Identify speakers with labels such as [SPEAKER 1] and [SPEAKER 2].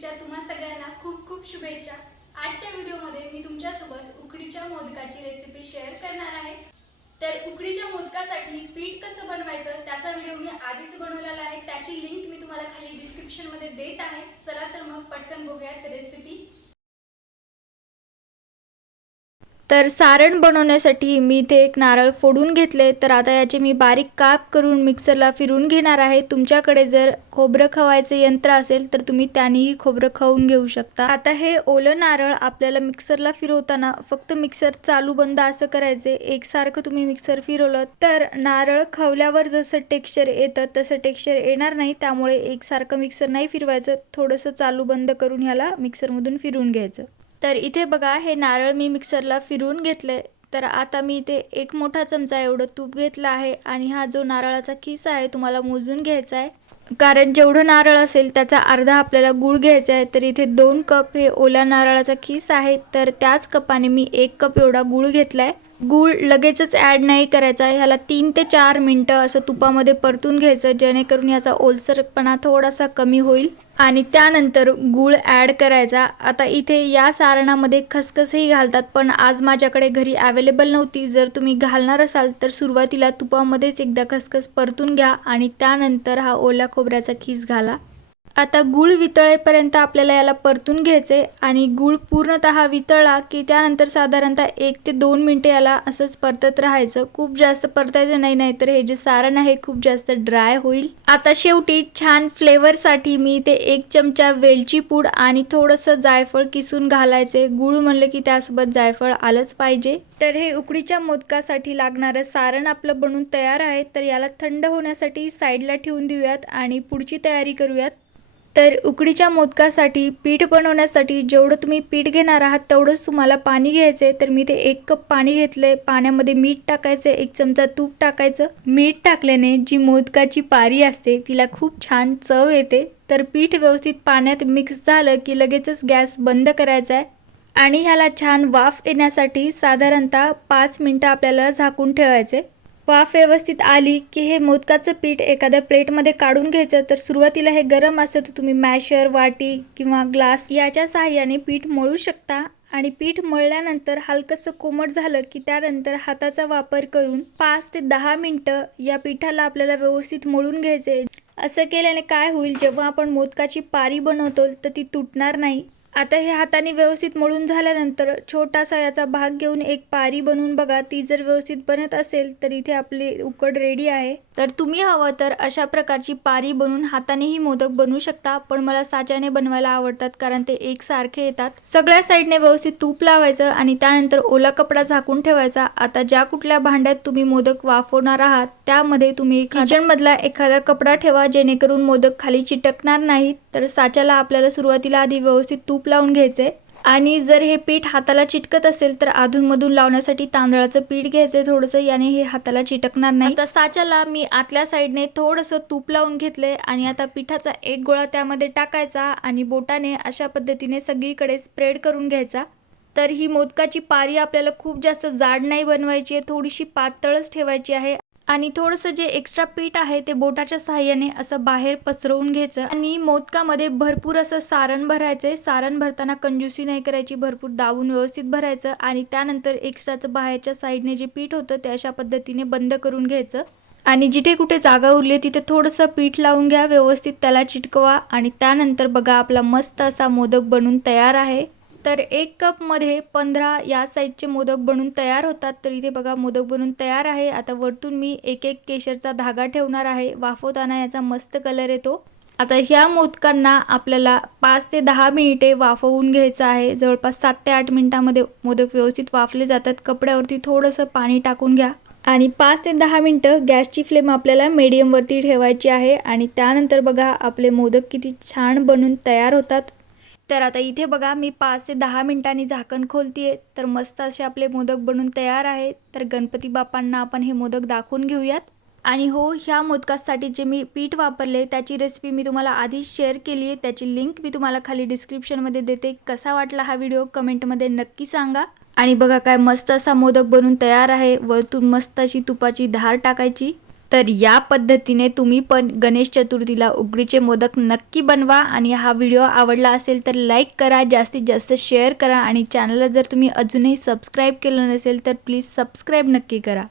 [SPEAKER 1] चतुर्थीच्या तुम्हा सगळ्यांना खूप खूप शुभेच्छा. आजच्या व्हिडिओमध्ये मी तुमच्यासोबत उकडीच्या मोदकाची रेसिपी शेअर करणार आहे. तर उकडीच्या मोदकासाठी पीठ कसं बनवायचं त्याचा व्हिडिओ मी आधीच बनवलेला आहे. त्याची लिंक मी तुम्हाला खाली डिस्क्रिप्शनमध्ये देत आहे. चला तर मग पटकन बघूयात रेसिपी
[SPEAKER 2] तर सारण बनवण्यासाठी मी इथे एक नारळ फोडून घेतले. तर आता याचे मी बारीक काप करून मिक्सरला फिरून घेणार आहे. तुमच्याकडे जर खोबरं खवायचे यंत्र असेल तर तुम्ही त्यानेही खोबरं खवून घेऊ शकता. आता हे ओलं नारळ आपल्याला मिक्सरला फिरवताना फक्त मिक्सर चालू बंद असं करायचे. एकसारखं तुम्ही मिक्सर फिरवलं तर नारळ खवल्यावर जसं टेक्स्चर येतं तसं टेक्स्चर येणार नाही. त्यामुळे एकसारखं मिक्सर नाही फिरवायचं. थोडंसं चालू बंद करून ह्याला मिक्सरमधून फिरवून घ्यायचं. तर इथे बघा हे नारळ मी मिक्सरला फिरवून घेतले तर आता मी इथे एक मोठा चमचा एवढं तूप घेतलं आहे आणि हा जो नारळाचा खिस आहे तुम्हाला मोजून घ्यायचा आहे. कारण जेवढं नारळ असेल त्याचा अर्धा आपल्याला गूळ घ्यायचा आहे. तर इथे दोन कप हे ओल्या नारळाचा खिस आहे. तर त्याच कपाने मी एक कप एवढा गूळ घेतला आहे गूळ लगेचच ॲड नाही करायचा. ह्याला तीन ते चार मिनटं असं तुपामध्ये परतून घ्यायचं जेणेकरून याचा ओलसरपणा थोडासा कमी होईल. आणि त्यानंतर गूळ ॲड करायचा. आता इथे या सारणामध्ये खसखसही घालतात पण आज माझ्याकडे घरी अवेलेबल नव्हती. जर तुम्ही घालणार असाल तर सुरुवातीला तुपामध्येच एकदा खसखस परतून घ्या आणि त्यानंतर हा ओल्या खोबऱ्याचा खीस घाला. आता गूळ वितळेपर्यंत आपल्याला याला परतून घ्यायचे आणि गूळ पूर्णतः वितळला की त्यानंतर साधारणतः एक ते दोन मिनटे याला असंच परतत राहायचं. खूप जास्त परतायचं नाही नाहीतर हे जे सारण आहे खूप जास्त ड्राय होईल. आता शेवटी छान फ्लेवरसाठी मी इथे एक चमचा वेलची पूड आणि थोडंसं जायफळ किसून घालायचे. गूळ म्हणलं की त्यासोबत जायफळ आलंच पाहिजे. तर हे उकडीच्या मोदकासाठी लागणारं सारण आपलं बनून तयार आहे. तर याला थंड होण्यासाठी साईडला ठेवून देऊयात आणि पुढची तयारी करूयात. तर उकडीच्या मोदकासाठी पीठ बनवण्यासाठी जेवढं तुम्ही पीठ घेणार आहात तेवढंच तुम्हाला पाणी घ्यायचं आहे तर मी ते एक कप पाणी घेतलं आहे पाण्यामध्ये मीठ टाकायचं एक चमचा तूप टाकायचं. मीठ टाकल्याने जी मोदकाची पारी असते तिला खूप छान चव येते. तर पीठ व्यवस्थित पाण्यात मिक्स झालं की लगेचच गॅस बंद करायचा आहे. आणि ह्याला छान वाफ येण्यासाठी साधारणतः पाच मिनटं आपल्याला झाकून ठेवायचे वाफ व्यवस्थित आली की हे मोदकाचं पीठ एखाद्या प्लेटमध्ये काढून घ्यायचं तर सुरुवातीला हे गरम असतं तर तुम्ही मॅशर वाटी किंवा ग्लास याच्या साहाय्याने पीठ मळू शकता. आणि पीठ मळल्यानंतर हलकंसं कोमट झालं की त्यानंतर हाताचा वापर करून पाच ते दहा मिनटं या पिठाला आपल्याला व्यवस्थित मळून घ्यायचे. असं केल्याने काय होईल जेव्हा आपण मोदकाची पारी बनवतो तर ती तुटणार नाही. आता हे हाताने व्यवस्थित मळून झाल्यानंतर छोटासा याचा भाग घेऊन एक पारी बनवून बघा. ती जर व्यवस्थित बनत असेल तर इथे आपली उकड रेडी आहे. तर तुम्ही हवं तर अशा प्रकारची पारी बनवून हातानेही मोदक बनवू शकता. पण मला साच्याने बनवायला आवडतात कारण ते एकसारखे येतात. सगळ्या साईडने व्यवस्थित तूप लावायचं आणि त्यानंतर ओला कपडा झाकून ठेवायचा. आता ज्या कुठल्या भांड्यात तुम्ही मोदक वाफवणार आहात त्यामध्ये तुम्ही किचन मधला एखादा कपडा ठेवा. जेणेकरून मोदक खाली चिटकणार नाहीत. तर साच्याला आपल्याला सुरुवातीला आधी व्यवस्थित तूप तूप लावून घ्यायचे. आणि जर हे पीठ हाताला चिटकत असेल तर अधूनमधून लावण्यासाठी तांदळाचं पीठ घ्यायचं थोडंसं. याने हे हाताला चिटकणार नाही. आता साच्याला मी आतल्या साईडने थोडंसं तूप लावून घेतलंय आणि आता पिठाचा एक गोळा त्यामध्ये टाकायचा आणि बोटाने अशा पद्धतीने सगळीकडे स्प्रेड करून घ्यायचा. तर ही मोदकाची पारी आपल्याला खूप जास्त जाड नाही बनवायची आहे थोडीशी पातळच ठेवायची आहे. आणि थोडंसं जे एक्स्ट्रा पीठ आहे ते बोटाच्या सहाय्याने असं बाहेर पसरवून घ्यायचं. आणि मोदकामध्ये भरपूर असं सारण भरायचंय. सारण भरताना कंजूसी नाही करायची भरपूर दाबून व्यवस्थित भरायचं आणि त्यानंतर एक्स्ट्राचं बाहेरच्या साईडने जे पीठ होतं ते अशा पद्धतीने बंद करून घ्यायचं. आणि जिथे कुठे जागा उरली तिथे थोडंसं पीठ लावून घ्या व्यवस्थित त्याला चिटकवा आणि त्यानंतर बघा आपला मस्त असा मोदक बनून तयार आहे. तर एक कपमध्ये पंधरा या साईजचे मोदक बनून तयार होतात. तर इथे बघा मोदक बनून तयार आहे. आता वरतून मी एक एक केशरचा धागा ठेवणार आहे. वाफवताना याचा मस्त कलर येतो. आता ह्या मोदकांना आपल्याला पाच ते दहा मिनिटे वाफवून घ्यायचं आहे. जवळपास सात ते आठ मिनिटामध्ये मोदक व्यवस्थित वाफले जातात. कपड्यावरती थोडंसं पाणी टाकून घ्या. आणि पाच ते दहा मिनटं गॅसची फ्लेम आपल्याला मीडियमवरती ठेवायची आहे. आणि त्यानंतर बघा आपले मोदक किती छान बनून तयार होतात. तर आता इथे बघा मी पाच ते दहा मिनटांनी झाकण खोलतीये. तर मस्त असे आपले मोदक बनून तयार आहे तर गणपती बाप्पांना आपण हे मोदक दाखवून घेऊयात. आणि हो ह्या मोदकासाठी जे मी पीठ वापरले त्याची रेसिपी मी तुम्हाला आधीच शेअर केली आहे. त्याची लिंक मी तुम्हाला खाली डिस्क्रिप्शनमध्ये देते. कसा वाटला हा व्हिडिओ कमेंटमध्ये नक्की सांगा. आणि बघा काय मस्त असा मोदक बनून तयार आहे. वरतून मस्त अशी तुपाची धार टाकायची. तर या पद्धतीने तुम्ही पण गणेश चतुर्थीला उकडीचे मोदक नक्की बनवा आणि हा व्हिडिओ आवडला असेल तर लाईक करा जास्तीत जास्त शेअर करा आणि चॅनलला जर तुम्ही अजूनही सबस्क्राईब केलं नसेल तर प्लीज सबस्क्राईब नक्की करा.